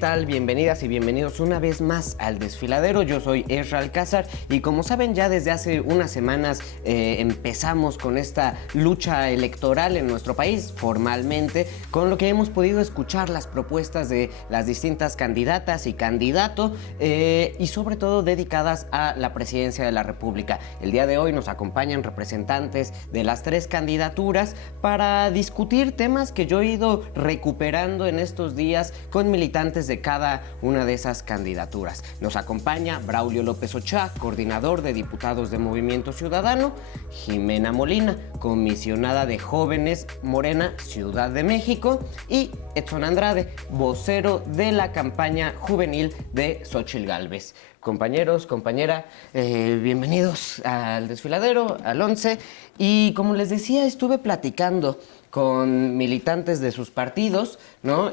tal? Bienvenidas y bienvenidos una vez más al Desfiladero. Yo soy Ezra Alcázar y como saben ya desde hace unas semanas empezamos con esta lucha electoral en nuestro país formalmente, con lo que hemos podido escuchar las propuestas de las distintas candidatas y candidatos y sobre todo dedicadas a la presidencia de la República. El día de hoy nos acompañan representantes de las tres candidaturas para discutir temas que yo he ido recuperando en estos días con militantes de cada una de esas candidaturas. Nos acompaña Braulio López Ochoa, coordinador de diputados de Movimiento Ciudadano, Jimena Molina, comisionada de Jóvenes Morena, Ciudad de México, y Edson Andrade, vocero de la campaña juvenil de Xóchitl Gálvez. Compañeros, compañera, bienvenidos al Desfiladero, al 11. Y como les decía, estuve platicando con militantes de sus partidos, ¿no?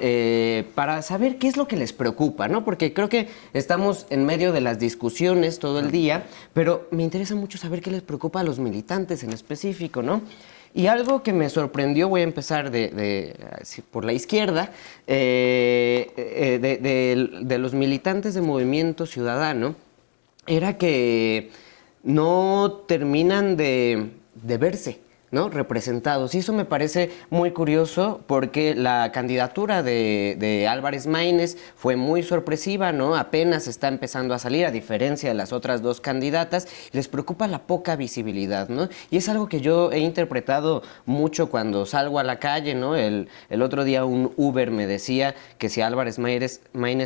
Para saber qué es lo que les preocupa, ¿no? Porque creo que estamos en medio de las discusiones todo el día, pero me interesa mucho saber qué les preocupa a los militantes en específico, ¿no? Y algo que me sorprendió, voy a empezar por la izquierda, de los militantes de Movimiento Ciudadano, era que no terminan de verse, ¿no?, representados. Y eso me parece muy curioso porque la candidatura de Álvarez Maínez fue muy sorpresiva, ¿no? Apenas está empezando a salir, a diferencia de las otras dos candidatas. Les preocupa la poca visibilidad, ¿no? Y es algo que yo he interpretado mucho cuando salgo a la calle, ¿no? El otro día un Uber me decía que si Álvarez Maínez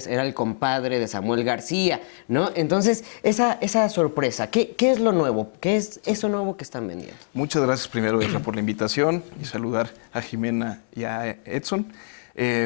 era el compadre de Samuel García, ¿no? Entonces, esa sorpresa, ¿qué es lo nuevo? ¿Qué es eso nuevo que están vendiendo? Muchas gracias primero, Ezra, por la invitación y saludar a Jimena y a Edson.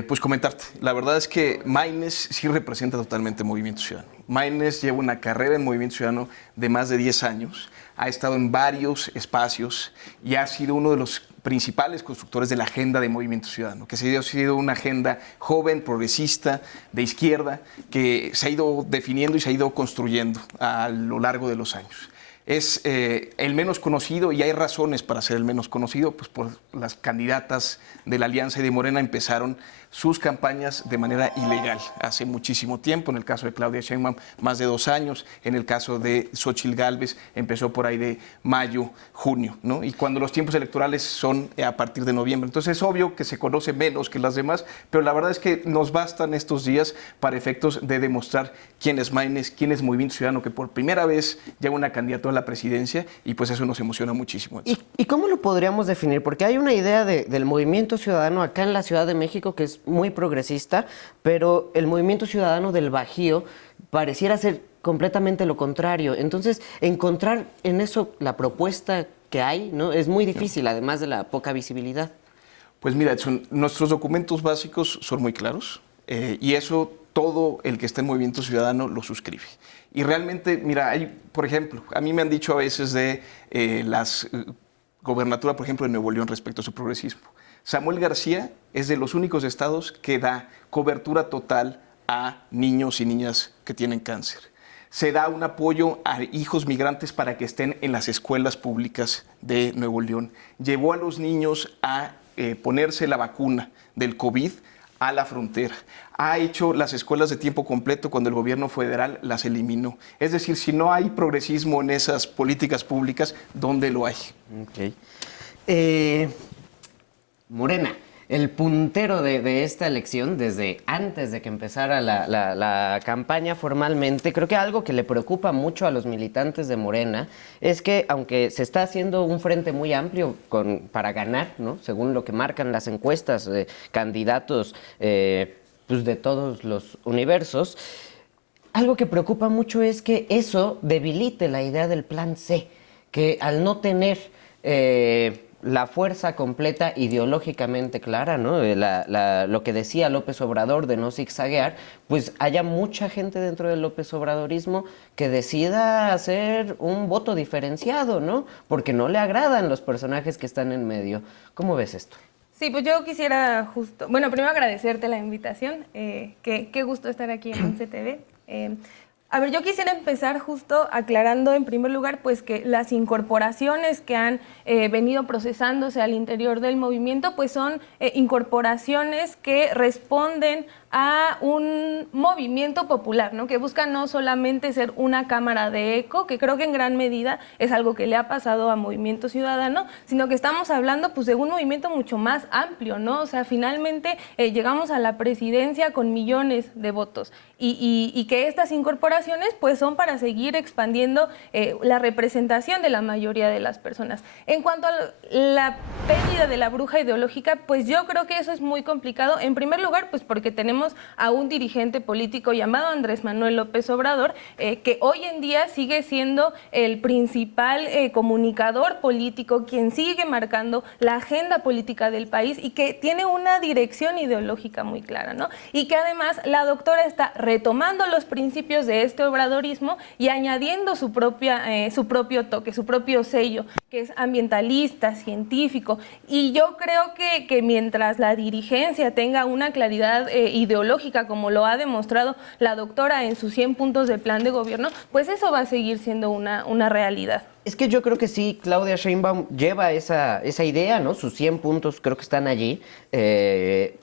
Pues comentarte, la verdad es que Maínez sí representa totalmente Movimiento Ciudadano. Maínez lleva una carrera en Movimiento Ciudadano de más de 10 años, ha estado en varios espacios y ha sido uno de los principales constructores de la agenda de Movimiento Ciudadano, que ha sido una agenda joven, progresista, de izquierda, que se ha ido definiendo y se ha ido construyendo a lo largo de los años. Es el menos conocido y hay razones para ser el menos conocido, pues por las candidatas de la Alianza y de Morena empezaron sus campañas de manera ilegal hace muchísimo tiempo. En el caso de Claudia Sheinbaum, más de 2 años. En el caso de Xóchitl Gálvez, empezó por ahí de mayo, junio, ¿no? Y cuando los tiempos electorales son a partir de noviembre. Entonces es obvio que se conoce menos que las demás, pero la verdad es que nos bastan estos días para efectos de demostrar quién es Maínez, quién es Movimiento Ciudadano, que por primera vez lleva una candidatura a la presidencia, y pues eso nos emociona muchísimo. ¿Y cómo lo podríamos definir? Porque hay una idea del Movimiento Ciudadano acá en la Ciudad de México que es muy progresista, pero el Movimiento Ciudadano del Bajío pareciera ser completamente lo contrario. Entonces, encontrar en eso la propuesta que hay, ¿no?, es muy difícil, además de la poca visibilidad. Pues mira, Edson, nuestros documentos básicos son muy claros y eso todo el que está en Movimiento Ciudadano lo suscribe. Y realmente, mira, por ejemplo, a mí me han dicho a veces de las gobernaturas, por ejemplo, de Nuevo León respecto a su progresismo. Samuel García es de los únicos estados que da cobertura total a niños y niñas que tienen cáncer. Se da un apoyo a hijos migrantes para que estén en las escuelas públicas de Nuevo León. Llevó a los niños a ponerse la vacuna del COVID a la frontera. Ha hecho las escuelas de tiempo completo cuando el gobierno federal las eliminó. Es decir, si no hay progresismo en esas políticas públicas, ¿dónde lo hay? Okay. Morena, el puntero de esta elección, desde antes de que empezara la campaña formalmente, creo que algo que le preocupa mucho a los militantes de Morena es que, aunque se está haciendo un frente muy amplio para ganar, ¿no?, según lo que marcan las encuestas de candidatos pues de todos los universos, algo que preocupa mucho es que eso debilite la idea del plan C, que al no tener la fuerza completa ideológicamente clara, ¿no?, lo que decía López Obrador de no zigzaguear, pues haya mucha gente dentro del López Obradorismo que decida hacer un voto diferenciado, ¿no?, porque no le agradan los personajes que están en medio. ¿Cómo ves esto? Sí, pues yo quisiera primero agradecerte la invitación, qué gusto estar aquí en 11 TV. A ver, yo quisiera empezar justo aclarando en primer lugar pues que las incorporaciones que han venido procesándose al interior del movimiento pues son incorporaciones que responden a un movimiento popular, ¿no? Que busca no solamente ser una cámara de eco, que creo que en gran medida es algo que le ha pasado a Movimiento Ciudadano, sino que estamos hablando pues de un movimiento mucho más amplio, ¿no? O sea, finalmente llegamos a la presidencia con millones de votos y que estas incorporaciones pues son para seguir expandiendo la representación de la mayoría de las personas. En cuanto a la pérdida de la bruja ideológica, pues yo creo que eso es muy complicado, en primer lugar pues porque tenemos a un dirigente político llamado Andrés Manuel López Obrador, que hoy en día sigue siendo el principal comunicador político, quien sigue marcando la agenda política del país y que tiene una dirección ideológica muy clara, ¿no? Y que además la doctora está retomando los principios de este obradorismo y añadiendo su propio toque, su propio sello, que es ambientalista, científico. Y yo creo que mientras la dirigencia tenga una claridad ideológica, como lo ha demostrado la doctora en sus 100 puntos del plan de gobierno, pues eso va a seguir siendo una realidad. Es que yo creo que sí, Claudia Sheinbaum lleva esa idea, ¿no? Sus 100 puntos creo que están allí,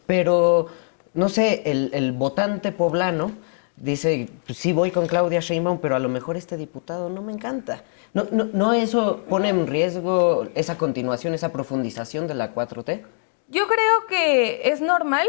pero, no sé, el votante poblano dice, pues sí voy con Claudia Sheinbaum, pero a lo mejor este diputado no me encanta. ¿No eso pone en riesgo esa continuación, esa profundización de la 4T? Yo creo que es normal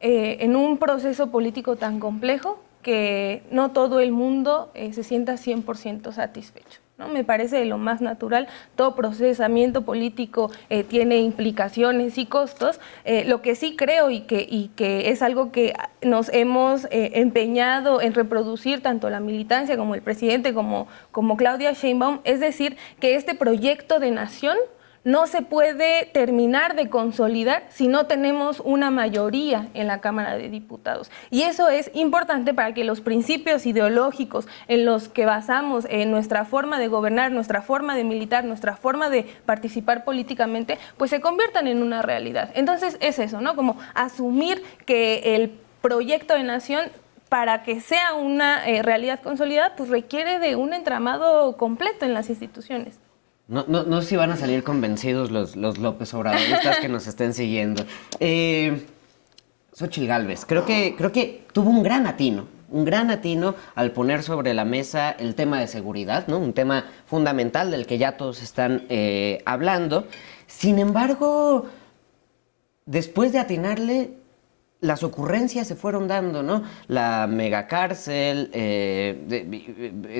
en un proceso político tan complejo que no todo el mundo se sienta 100% satisfecho, ¿no? Me parece de lo más natural. Todo procesamiento político tiene implicaciones y costos. Lo que sí creo y que es algo que nos hemos empeñado en reproducir tanto la militancia como el presidente como Claudia Sheinbaum, es decir, que este proyecto de nación no se puede terminar de consolidar si no tenemos una mayoría en la Cámara de Diputados. Y eso es importante para que los principios ideológicos en los que basamos nuestra forma de gobernar, nuestra forma de militar, nuestra forma de participar políticamente, pues se conviertan en una realidad. Entonces es eso, ¿no? Como asumir que el proyecto de nación, para que sea una realidad consolidada, pues requiere de un entramado completo en las instituciones. No sé si van a salir convencidos los López Obradoristas que nos estén siguiendo. Xóchitl Gálvez, creo que tuvo un gran atino al poner sobre la mesa el tema de seguridad, ¿no? Un tema fundamental del que ya todos están hablando. Sin embargo, después de atinarle, las ocurrencias se fueron dando, ¿no? La megacárcel,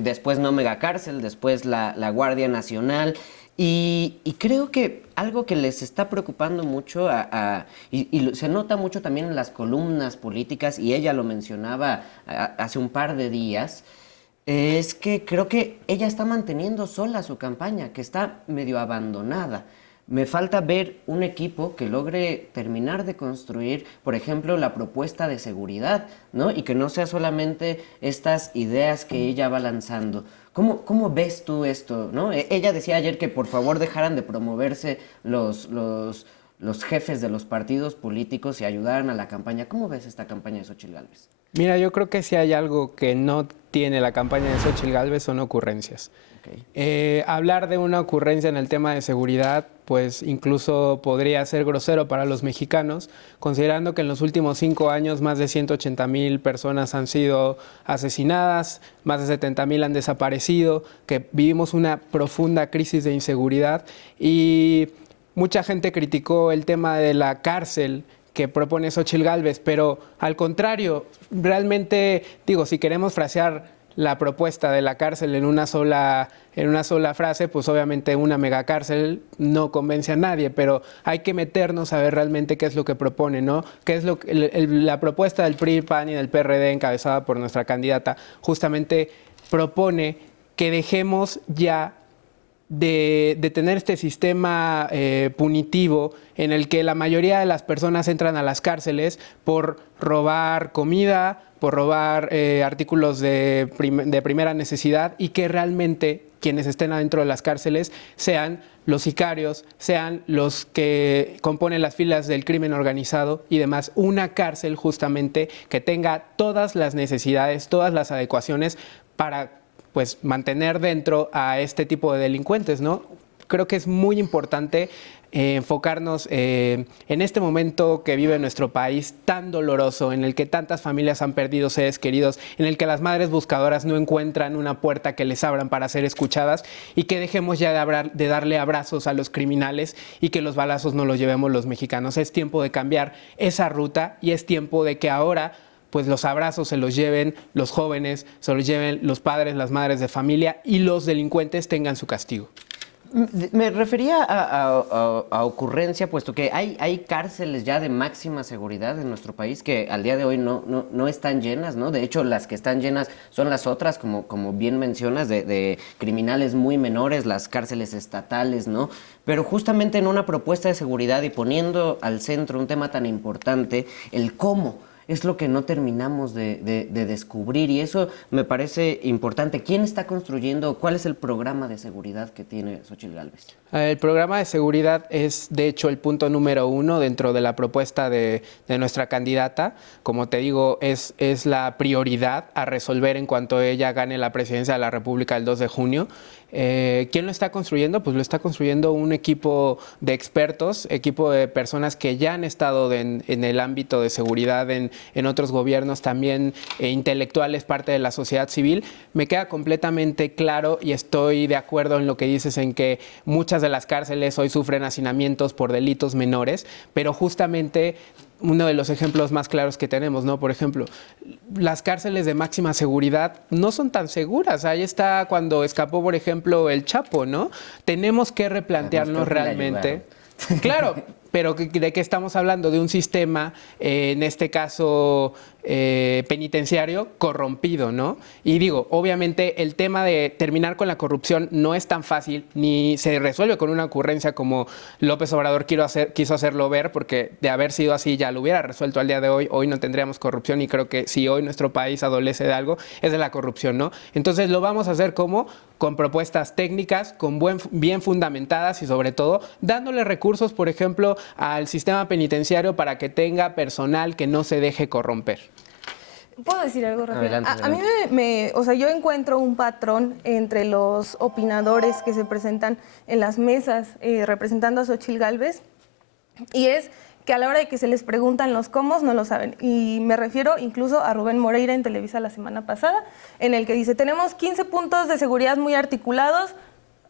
después no megacárcel, después la Guardia Nacional. Y creo que algo que les está preocupando mucho, y se nota mucho también en las columnas políticas, y ella lo mencionaba hace un par de días, es que creo que ella está manteniendo sola su campaña, que está medio abandonada. Me falta ver un equipo que logre terminar de construir, por ejemplo, la propuesta de seguridad, ¿no? Y que no sea solamente estas ideas que ella va lanzando. ¿Cómo ves tú esto, no? Ella decía ayer que por favor dejaran de promoverse los jefes de los partidos políticos y ayudaran a la campaña. ¿Cómo ves esta campaña de Xóchitl Gálvez? Mira, yo creo que si hay algo que no tiene la campaña de Xóchitl Gálvez son ocurrencias. Okay. Hablar de una ocurrencia en el tema de seguridad, pues incluso podría ser grosero para los mexicanos, considerando que en los últimos 5 años más de 180,000 personas han sido asesinadas, más de 70,000 han desaparecido, que vivimos una profunda crisis de inseguridad y mucha gente criticó el tema de la cárcel que propone Xóchitl Gálvez, pero al contrario, realmente, digo, si queremos frasear la propuesta de la cárcel en una sola frase, pues obviamente una megacárcel no convence a nadie, pero hay que meternos a ver realmente qué es lo que propone, ¿no? Qué es la propuesta del PRI, PAN y del PRD encabezada por nuestra candidata, justamente propone que dejemos ya de tener este sistema punitivo en el que la mayoría de las personas entran a las cárceles por robar comida, por robar artículos de primera necesidad y que realmente quienes estén adentro de las cárceles sean los sicarios, sean los que componen las filas del crimen organizado y demás. Una cárcel justamente que tenga todas las necesidades, todas las adecuaciones para pues mantener dentro a este tipo de delincuentes, ¿no? Creo que es muy importante enfocarnos en este momento que vive nuestro país tan doloroso, en el que tantas familias han perdido seres queridos, en el que las madres buscadoras no encuentran una puerta que les abran para ser escuchadas, y que dejemos ya de darle abrazos a los criminales y que los balazos no los llevemos los mexicanos. Es tiempo de cambiar esa ruta y es tiempo de que ahora pues los abrazos se los lleven los jóvenes, se los lleven los padres, las madres de familia, y los delincuentes tengan su castigo. Me refería a ocurrencia, puesto que hay cárceles ya de máxima seguridad en nuestro país que al día de hoy no están llenas, ¿no? De hecho, las que están llenas son las otras, como bien mencionas, de criminales muy menores, las cárceles estatales, ¿no? Pero justamente en una propuesta de seguridad y poniendo al centro un tema tan importante, el cómo, es lo que no terminamos de descubrir, y eso me parece importante. ¿Quién está construyendo? ¿Cuál es el programa de seguridad que tiene Xóchitl Gálvez? El programa de seguridad es, de hecho, el punto número 1 dentro de la propuesta de nuestra candidata. Como te digo, es la prioridad a resolver en cuanto ella gane la presidencia de la República el 2 de junio. ¿Quién lo está construyendo? Pues lo está construyendo un equipo de expertos, equipo de personas que ya han estado en el ámbito de seguridad en otros gobiernos, también intelectuales, parte de la sociedad civil. Me queda completamente claro y estoy de acuerdo en lo que dices, en que muchas de las cárceles hoy sufren hacinamientos por delitos menores, pero justamente uno de los ejemplos más claros que tenemos, ¿no? Por ejemplo, las cárceles de máxima seguridad no son tan seguras. Ahí está cuando escapó, por ejemplo, el Chapo, ¿no? Tenemos que replantearnos realmente. Claro, pero ¿de qué estamos hablando? De un sistema, en este caso penitenciario, corrompido, ¿no? Y digo, obviamente el tema de terminar con la corrupción no es tan fácil, ni se resuelve con una ocurrencia como López Obrador quiso hacerlo ver, porque de haber sido así ya lo hubiera resuelto al día de hoy. Hoy no tendríamos corrupción, y creo que si hoy nuestro país adolece de algo, es de la corrupción, ¿no? Entonces lo vamos a hacer como con propuestas técnicas, bien fundamentadas, y sobre todo dándole recursos, por ejemplo, al sistema penitenciario para que tenga personal que no se deje corromper. ¿Puedo decir algo, Rafael? Adelante, A mí o sea, yo encuentro un patrón entre los opinadores que se presentan en las mesas representando a Xóchitl Gálvez, y es que a la hora de que se les preguntan los cómo, no lo saben. Y me refiero incluso a Rubén Moreira en Televisa la semana pasada, en el que dice, tenemos 15 puntos de seguridad muy articulados,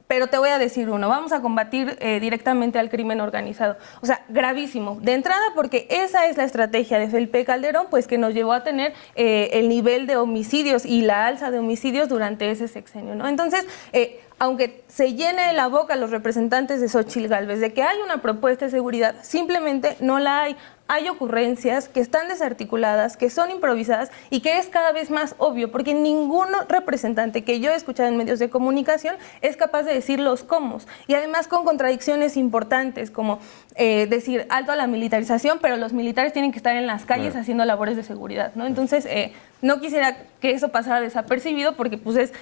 pero te voy a decir uno, vamos a combatir directamente al crimen organizado. O sea, gravísimo. De entrada, porque esa es la estrategia de Felipe Calderón, pues que nos llevó a tener el nivel de homicidios y la alza de homicidios durante ese sexenio, ¿no? Entonces, aunque se llene la boca a los representantes de Xóchitl Gálvez de que hay una propuesta de seguridad, simplemente no la hay. Hay ocurrencias que están desarticuladas, que son improvisadas y que es cada vez más obvio, porque ningún representante que yo he escuchado en medios de comunicación es capaz de decir los cómo. Y además con contradicciones importantes, como decir alto a la militarización, pero los militares tienen que estar en las calles haciendo labores de seguridad, ¿no? Entonces, no quisiera que eso pasara desapercibido, porque pues, es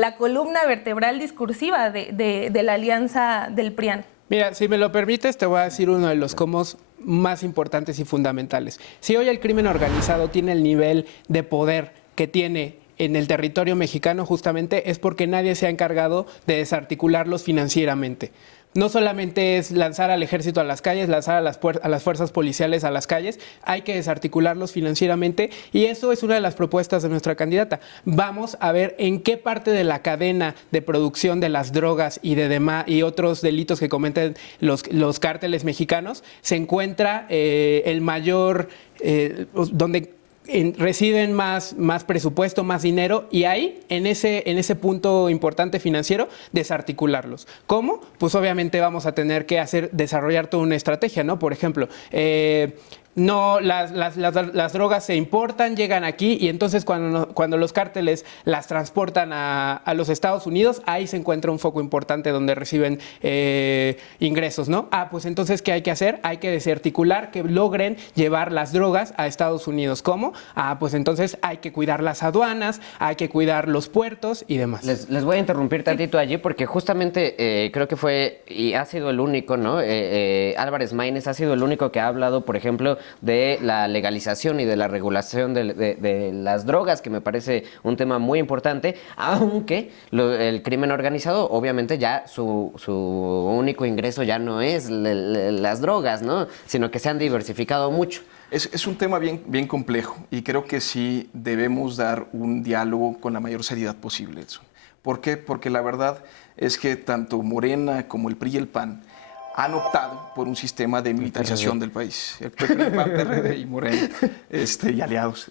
la columna vertebral discursiva de la alianza del PRIAN. Mira, si me lo permites, te voy a decir uno de los cómo más importantes y fundamentales. Si hoy el crimen organizado tiene el nivel de poder que tiene en el territorio mexicano, justamente es porque nadie se ha encargado de desarticularlos financieramente. No solamente es lanzar al ejército a las calles, lanzar a las fuerzas policiales a las calles, hay que desarticularlos financieramente, y eso es una de las propuestas de nuestra candidata. Vamos a ver en qué parte de la cadena de producción de las drogas y otros delitos que cometen los cárteles mexicanos se encuentra el mayor, donde reciben más presupuesto, más dinero, y ahí, en ese punto importante financiero, desarticularlos. ¿Cómo? Pues obviamente vamos a tener que desarrollar toda una estrategia, ¿no? Por ejemplo, no, las drogas se importan, llegan aquí y entonces cuando los cárteles las transportan a los Estados Unidos, ahí se encuentra un foco importante donde reciben ingresos, ¿no? Pues entonces, ¿qué hay que hacer? Hay que desarticular que logren llevar las drogas a Estados Unidos. ¿Cómo? Pues entonces hay que cuidar las aduanas, hay que cuidar los puertos y demás. Les voy a interrumpir tantito allí porque justamente creo que fue y ha sido el único, ¿no? Álvarez Maínez ha sido el único que ha hablado, por ejemplo, de la legalización y de la regulación de las drogas, que me parece un tema muy importante, aunque el crimen organizado, obviamente ya su único ingreso ya no es las drogas, ¿no? Sino que se han diversificado mucho. Es un tema bien complejo y creo que sí debemos dar un diálogo con la mayor seriedad posible, Edson. ¿Por qué? Porque la verdad es que tanto Morena como el PRI y el PAN han optado por un sistema de militarización del país. El PAN, PRD y Morena y aliados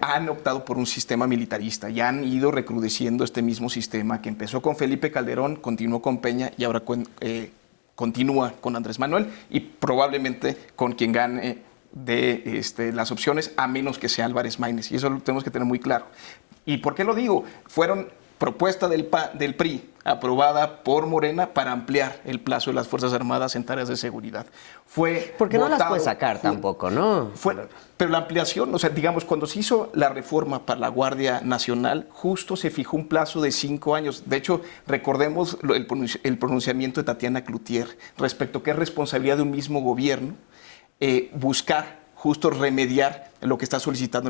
han optado por un sistema militarista y han ido recrudeciendo este mismo sistema que empezó con Felipe Calderón, continuó con Peña y ahora continúa con Andrés Manuel y probablemente con quien gane de las opciones, a menos que sea Álvarez Maínez. Y eso lo tenemos que tener muy claro. ¿Y por qué lo digo? Fueron propuesta del PRI, aprobada por Morena para ampliar el plazo de las Fuerzas Armadas en tareas de seguridad. Porque no las puede sacar tampoco, ¿no? Pero la ampliación, o sea, digamos, cuando se hizo la reforma para la Guardia Nacional, justo se fijó un plazo de 5 años. De hecho, recordemos el pronunciamiento de Tatiana Cloutier respecto a que es responsabilidad de un mismo gobierno buscar justo remediar lo que está solicitando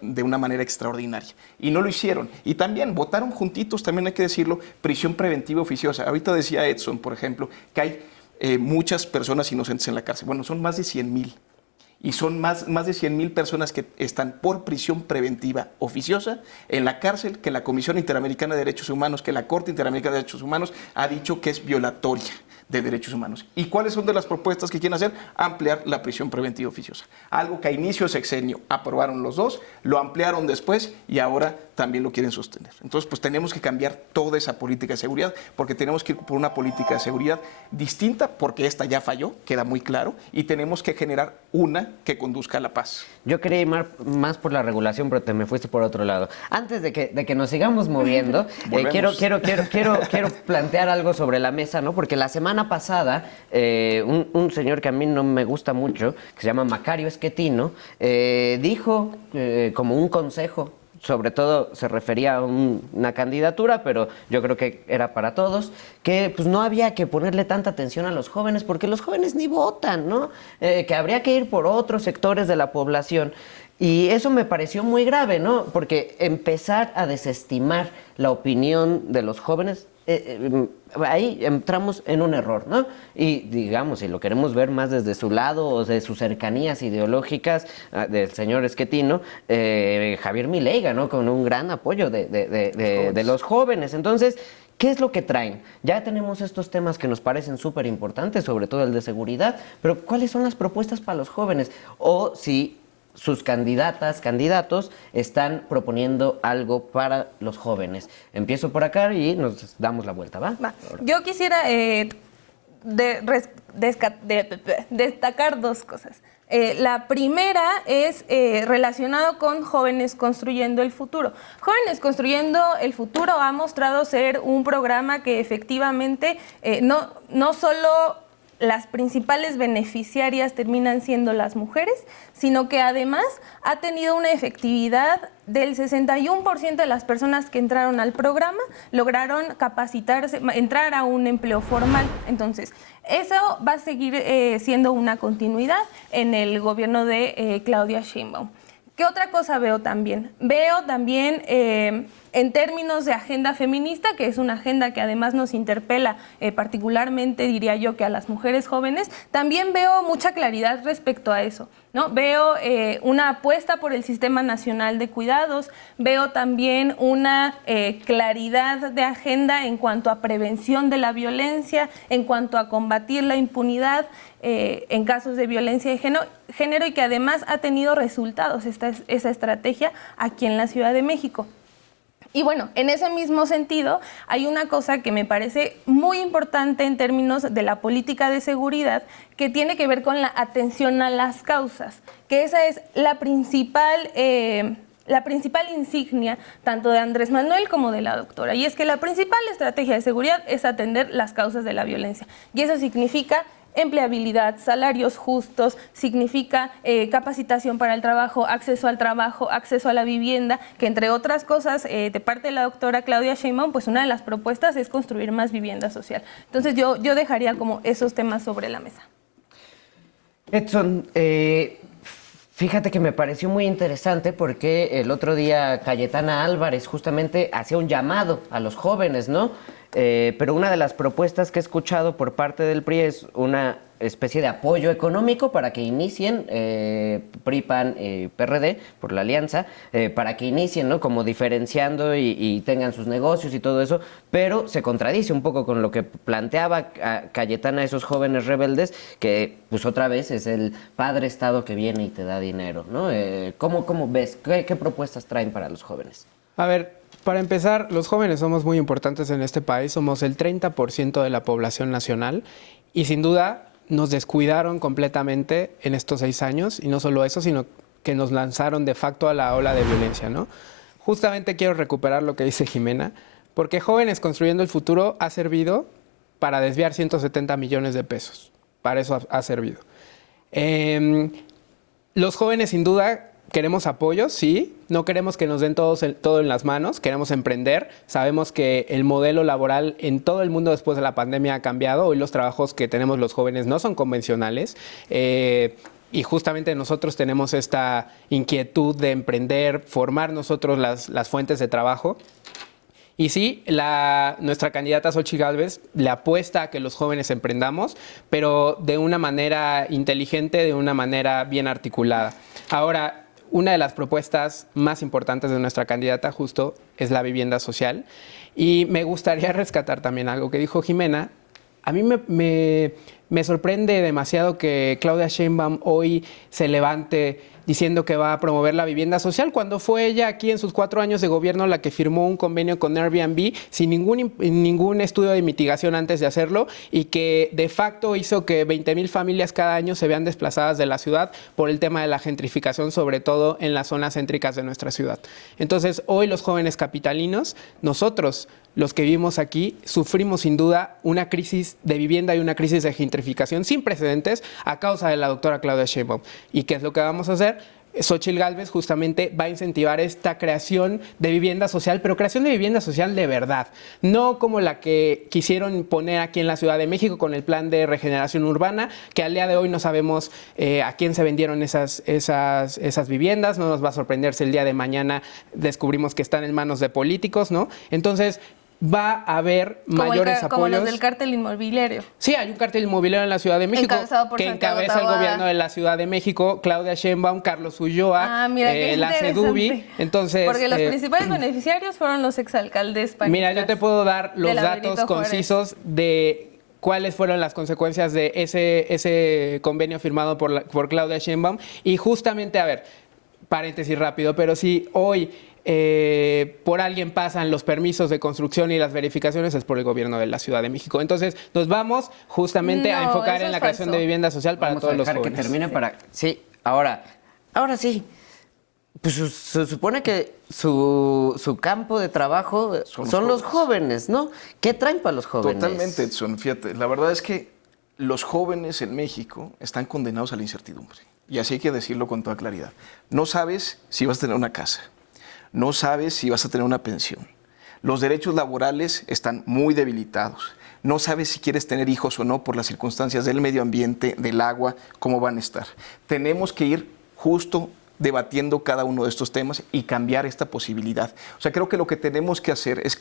de una manera extraordinaria. Y no lo hicieron. Y también votaron juntitos, también hay que decirlo, prisión preventiva oficiosa. Ahorita decía Edson, por ejemplo, que hay muchas personas inocentes en la cárcel. Bueno, son más de 100,000. Y son más de 100,000 personas que están por prisión preventiva oficiosa en la cárcel, que la Comisión Interamericana de Derechos Humanos, que la Corte Interamericana de Derechos Humanos ha dicho que es violatoria de derechos humanos. ¿Y cuáles son de las propuestas que quieren hacer? Ampliar la prisión preventiva oficiosa. Algo que a inicio de sexenio aprobaron los dos, lo ampliaron después y ahora también lo quieren sostener. Entonces, pues tenemos que cambiar toda esa política de seguridad, porque tenemos que ir por una política de seguridad distinta, porque esta ya falló, queda muy claro, y tenemos que generar una que conduzca a la paz. Yo quería ir más por la regulación, pero te me fuiste por otro lado. Antes de que nos sigamos moviendo, quiero plantear algo sobre la mesa, ¿no? Porque la semana pasada, un señor que a mí no me gusta mucho, que se llama Macario Schettino, dijo como un consejo, sobre todo se refería a una candidatura, pero yo creo que era para todos, que pues no había que ponerle tanta atención a los jóvenes porque los jóvenes ni votan, ¿no? Que habría que ir por otros sectores de la población. Y eso me pareció muy grave, ¿no? Porque empezar a desestimar la opinión de los jóvenes, ahí entramos en un error, ¿no? Y digamos, si lo queremos ver más desde su lado o de sus cercanías ideológicas del señor Schettino, Javier Milei ganó con un gran apoyo de los jóvenes. Entonces, ¿qué es lo que traen? Ya tenemos estos temas que nos parecen súper importantes, sobre todo el de seguridad, pero ¿cuáles son las propuestas para los jóvenes? O si sus candidatos están proponiendo algo para los jóvenes. Empiezo por acá y nos damos la vuelta, ¿va? Yo quisiera destacar dos cosas. La primera es relacionado con Jóvenes Construyendo el Futuro. Jóvenes Construyendo el Futuro ha mostrado ser un programa que efectivamente no solo las principales beneficiarias terminan siendo las mujeres, sino que además ha tenido una efectividad del 61% de las personas que entraron al programa lograron capacitarse, entrar a un empleo formal. Entonces, eso va a seguir siendo una continuidad en el gobierno de Claudia Sheinbaum. ¿Qué otra cosa veo también? Veo también en términos de agenda feminista, que es una agenda que además nos interpela particularmente, diría yo, que a las mujeres jóvenes, también veo mucha claridad respecto a eso, ¿no? Veo una apuesta por el Sistema Nacional de Cuidados, veo también una claridad de agenda en cuanto a prevención de la violencia, en cuanto a combatir la impunidad en casos de violencia de género y que además ha tenido resultados esa estrategia aquí en la Ciudad de México. Y bueno, en ese mismo sentido, hay una cosa que me parece muy importante en términos de la política de seguridad, que tiene que ver con la atención a las causas, que esa es la principal insignia tanto de Andrés Manuel como de la doctora. Y es que la principal estrategia de seguridad es atender las causas de la violencia. Y eso significa empleabilidad, salarios justos, significa capacitación para el trabajo, acceso a la vivienda, que entre otras cosas, de parte de la doctora Claudia Sheinbaum, pues una de las propuestas es construir más vivienda social. Entonces yo dejaría como esos temas sobre la mesa. Edson, fíjate que me pareció muy interesante porque el otro día Cayetana Álvarez justamente hacía un llamado a los jóvenes, ¿no? Pero una de las propuestas que he escuchado por parte del PRI es una especie de apoyo económico para que inicien, PRI, PAN, PRD, por la alianza, para que inicien, ¿no? Como diferenciando y tengan sus negocios y todo eso, pero se contradice un poco con lo que planteaba Cayetana a esos jóvenes rebeldes, que pues otra vez es el padre Estado que viene y te da dinero, ¿no? ¿Cómo ves? ¿Qué propuestas traen para los jóvenes? A ver, para empezar, los jóvenes somos muy importantes en este país, somos el 30% de la población nacional y sin duda nos descuidaron completamente en estos 6 años, y no solo eso, sino que nos lanzaron de facto a la ola de violencia, ¿no? Justamente quiero recuperar lo que dice Jimena, porque Jóvenes Construyendo el Futuro ha servido para desviar 170 millones de pesos, para eso ha servido. Los jóvenes sin duda queremos apoyo, sí, no queremos que nos den todo en las manos, queremos emprender. Sabemos que el modelo laboral en todo el mundo después de la pandemia ha cambiado. Hoy los trabajos que tenemos los jóvenes no son convencionales. Y justamente nosotros tenemos esta inquietud de emprender, formar nosotros las fuentes de trabajo. Y sí, nuestra candidata Xochitl Gálvez le apuesta a que los jóvenes emprendamos, pero de una manera inteligente, de una manera bien articulada. Ahora, una de las propuestas más importantes de nuestra candidata justo es la vivienda social. Y me gustaría rescatar también algo que dijo Jimena. A mí me sorprende demasiado que Claudia Sheinbaum hoy se levante diciendo que va a promover la vivienda social, cuando fue ella aquí en sus 4 años de gobierno la que firmó un convenio con Airbnb sin ningún estudio de mitigación antes de hacerlo, y que de facto hizo que 20,000 familias cada año se vean desplazadas de la ciudad por el tema de la gentrificación, sobre todo en las zonas céntricas de nuestra ciudad. Entonces, hoy los jóvenes capitalinos, nosotros, los que vivimos aquí, sufrimos sin duda una crisis de vivienda y una crisis de gentrificación sin precedentes a causa de la doctora Claudia Sheinbaum. ¿Y qué es lo que vamos a hacer? Xochitl Gálvez justamente va a incentivar esta creación de vivienda social, pero creación de vivienda social de verdad, no como la que quisieron poner aquí en la Ciudad de México con el plan de regeneración urbana, que al día de hoy no sabemos a quién se vendieron esas viviendas. No nos va a sorprender si el día de mañana descubrimos que están en manos de políticos, ¿no? Entonces, va a haber mayores apoyos. Como los del cártel inmobiliario. Sí, hay un cártel inmobiliario en la Ciudad de México que encabeza el gobierno de la Ciudad de México, Claudia Sheinbaum, Carlos Ulloa, la CEDUBI. Entonces, porque los principales beneficiarios fueron los exalcaldes panistas. Mira, yo te puedo dar los datos concisos de cuáles fueron las consecuencias de ese convenio firmado por Claudia Sheinbaum. Y justamente, a ver, paréntesis rápido, pero si hoy por alguien pasan los permisos de construcción y las verificaciones, es por el gobierno de la Ciudad de México. Entonces, nos vamos justamente a enfocar en la creación de vivienda social para todos los jóvenes. Que termine para... Sí, ahora sí. Pues se supone que su campo de trabajo son los jóvenes, ¿no? ¿Qué traen para los jóvenes? Totalmente, Edson. Fíjate, la verdad es que los jóvenes en México están condenados a la incertidumbre. Y así hay que decirlo con toda claridad. No sabes si vas a tener una casa. No sabes si vas a tener una pensión. Los derechos laborales están muy debilitados. No sabes si quieres tener hijos o no por las circunstancias del medio ambiente, del agua, cómo van a estar. Tenemos que ir justo debatiendo cada uno de estos temas y cambiar esta posibilidad. O sea, creo que lo que tenemos que hacer es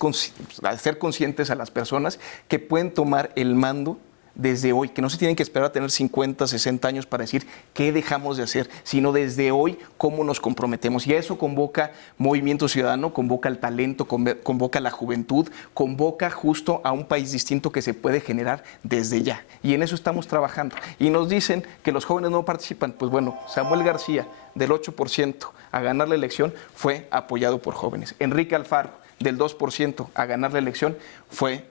hacer conscientes a las personas que pueden tomar el mando desde hoy, que no se tienen que esperar a tener 50, 60 años para decir qué dejamos de hacer, sino desde hoy cómo nos comprometemos. Y a eso convoca Movimiento Ciudadano, convoca el talento, convoca la juventud, convoca justo a un país distinto que se puede generar desde ya. Y en eso estamos trabajando. Y nos dicen que los jóvenes no participan. Pues bueno, Samuel García, del 8% a ganar la elección, fue apoyado por jóvenes. Enrique Alfaro, del 2% a ganar la elección fue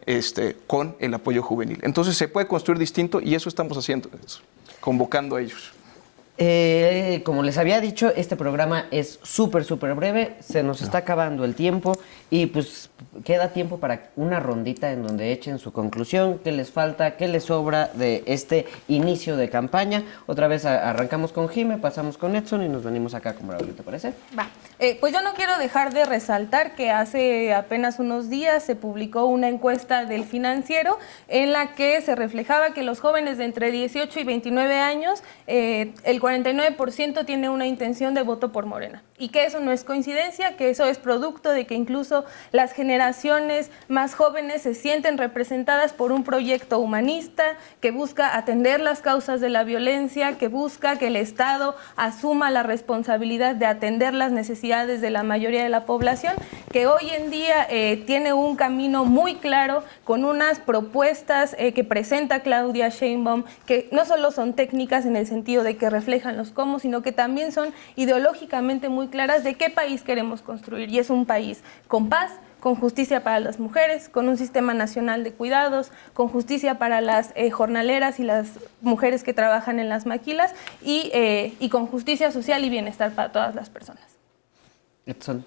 con el apoyo juvenil. Entonces se puede construir distinto y eso estamos haciendo, convocando a ellos. Como les había dicho, este programa es súper breve, se nos está acabando el tiempo y pues queda tiempo para una rondita en donde echen su conclusión, qué les falta, qué les sobra de este inicio de campaña. Otra vez arrancamos con Jime, pasamos con Edson y nos venimos acá con Braulio, ¿te parece? Va. Pues yo no quiero dejar de resaltar que hace apenas unos días se publicó una encuesta del Financiero en la que se reflejaba que los jóvenes de entre 18 y 29 años, el 49% tiene una intención de voto por Morena. Y que eso no es coincidencia, que eso es producto de que incluso las generaciones más jóvenes se sienten representadas por un proyecto humanista que busca atender las causas de la violencia, que busca que el Estado asuma la responsabilidad de atender las necesidades de la mayoría de la población, que hoy en día tiene un camino muy claro con unas propuestas que presenta Claudia Sheinbaum, que no solo son técnicas en el sentido de que reflejan los cómo, sino que también son ideológicamente muy claras de qué país queremos construir. Y es un país con paz, con justicia para las mujeres, con un sistema nacional de cuidados, con justicia para las jornaleras y las mujeres que trabajan en las maquilas y con justicia social y bienestar para todas las personas. Edson.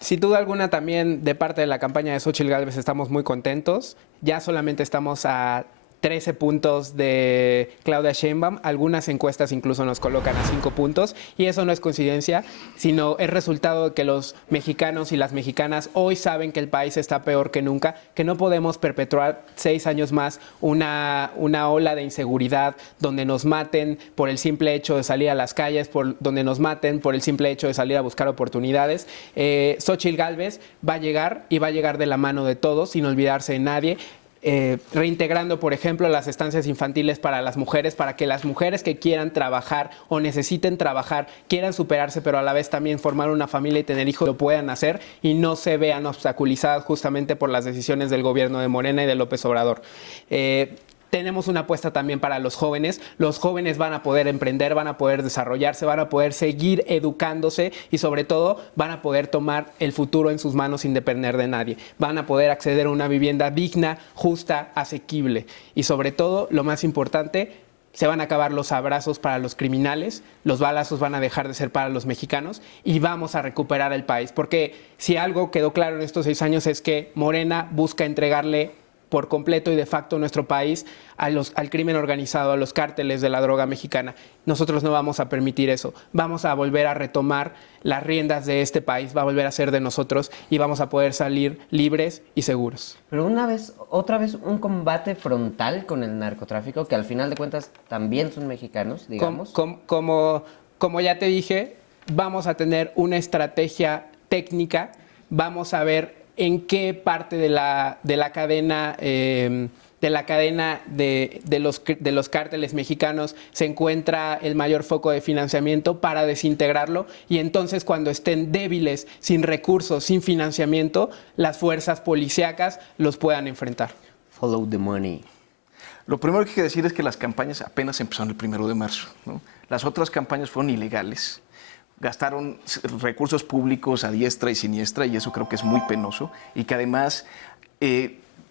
Sin duda alguna también de parte de la campaña de Xóchitl Gálvez estamos muy contentos. Ya solamente estamos a 13 puntos de Claudia Sheinbaum, algunas encuestas incluso nos colocan a 5 puntos y eso no es coincidencia, sino es resultado de que los mexicanos y las mexicanas hoy saben que el país está peor que nunca, que no podemos perpetuar 6 años más una ola de inseguridad donde nos maten por el simple hecho de salir a las calles, donde nos maten por el simple hecho de salir a buscar oportunidades. Xóchitl Gálvez va a llegar y va a llegar de la mano de todos, sin olvidarse de nadie. Reintegrando, por ejemplo, las estancias infantiles para las mujeres, para que las mujeres que quieran trabajar o necesiten trabajar, quieran superarse, pero a la vez también formar una familia y tener hijos, lo puedan hacer y no se vean obstaculizadas justamente por las decisiones del gobierno de Morena y de López Obrador. Tenemos una apuesta también para los jóvenes van a poder emprender, van a poder desarrollarse, van a poder seguir educándose y sobre todo van a poder tomar el futuro en sus manos sin depender de nadie, van a poder acceder a una vivienda digna, justa, asequible y sobre todo, lo más importante, se van a acabar los abrazos para los criminales, los balazos van a dejar de ser para los mexicanos y vamos a recuperar el país, porque si algo quedó claro en estos 6 años es que Morena busca entregarle por completo y de facto nuestro país al crimen organizado, a los cárteles de la droga mexicana. Nosotros no vamos a permitir eso. Vamos a volver a retomar las riendas de este país, va a volver a ser de nosotros y vamos a poder salir libres y seguros. Pero otra vez un combate frontal con el narcotráfico, que al final de cuentas también son mexicanos, digamos. Como ya te dije, vamos a tener una estrategia técnica, vamos a ver en qué parte de la cadena de los cárteles mexicanos se encuentra el mayor foco de financiamiento para desintegrarlo y entonces cuando estén débiles, sin recursos, sin financiamiento, las fuerzas policíacas los puedan enfrentar. Follow the money. Lo primero que hay que decir es que las campañas apenas empezaron el 1 de marzo, ¿no? Las otras campañas fueron ilegales. Gastaron recursos públicos a diestra y siniestra y eso creo que es muy penoso y que además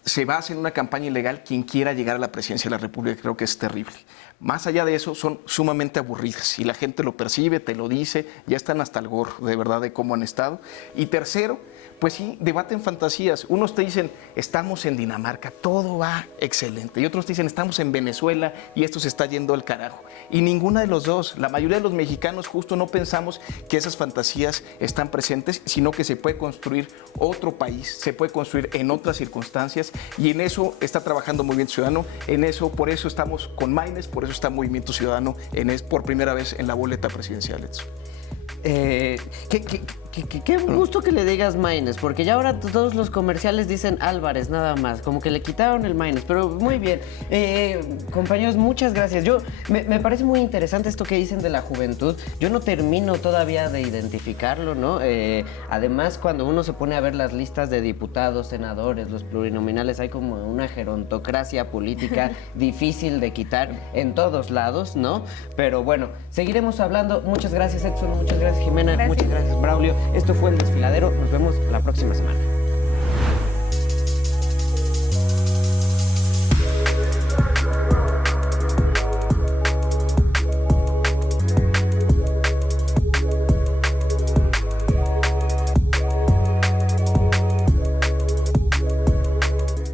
se basa en una campaña ilegal quien quiera llegar a la presidencia de la República, creo que es terrible. Más allá de eso, son sumamente aburridas y la gente lo percibe, te lo dice, ya están hasta el gorro de verdad de cómo han estado. Y tercero, pues sí, debaten fantasías. Unos te dicen, estamos en Dinamarca, todo va excelente. Y otros te dicen, estamos en Venezuela y esto se está yendo al carajo. Y ninguna de los dos. La mayoría de los mexicanos justo no pensamos que esas fantasías están presentes, sino que se puede construir otro país, se puede construir en otras circunstancias y en eso está trabajando Movimiento Ciudadano. Por eso estamos con Maynes, por eso está Movimiento Ciudadano por primera vez en la boleta presidencial, Edson. Qué gusto que le digas Maynes, porque ya ahora todos los comerciales dicen Álvarez nada más, como que le quitaron el Maynes, pero muy bien. Compañeros, muchas gracias. Me parece muy interesante esto que dicen de la juventud. Yo no termino todavía de identificarlo, ¿no? Además, cuando uno se pone a ver las listas de diputados, senadores, los plurinominales, hay como una gerontocracia política difícil de quitar en todos lados, ¿no? Pero bueno, seguiremos hablando. Muchas gracias, Edson. Muchas gracias, Jimena. Gracias. Muchas gracias, Braulio. Esto fue El Desfiladero, nos vemos la próxima semana.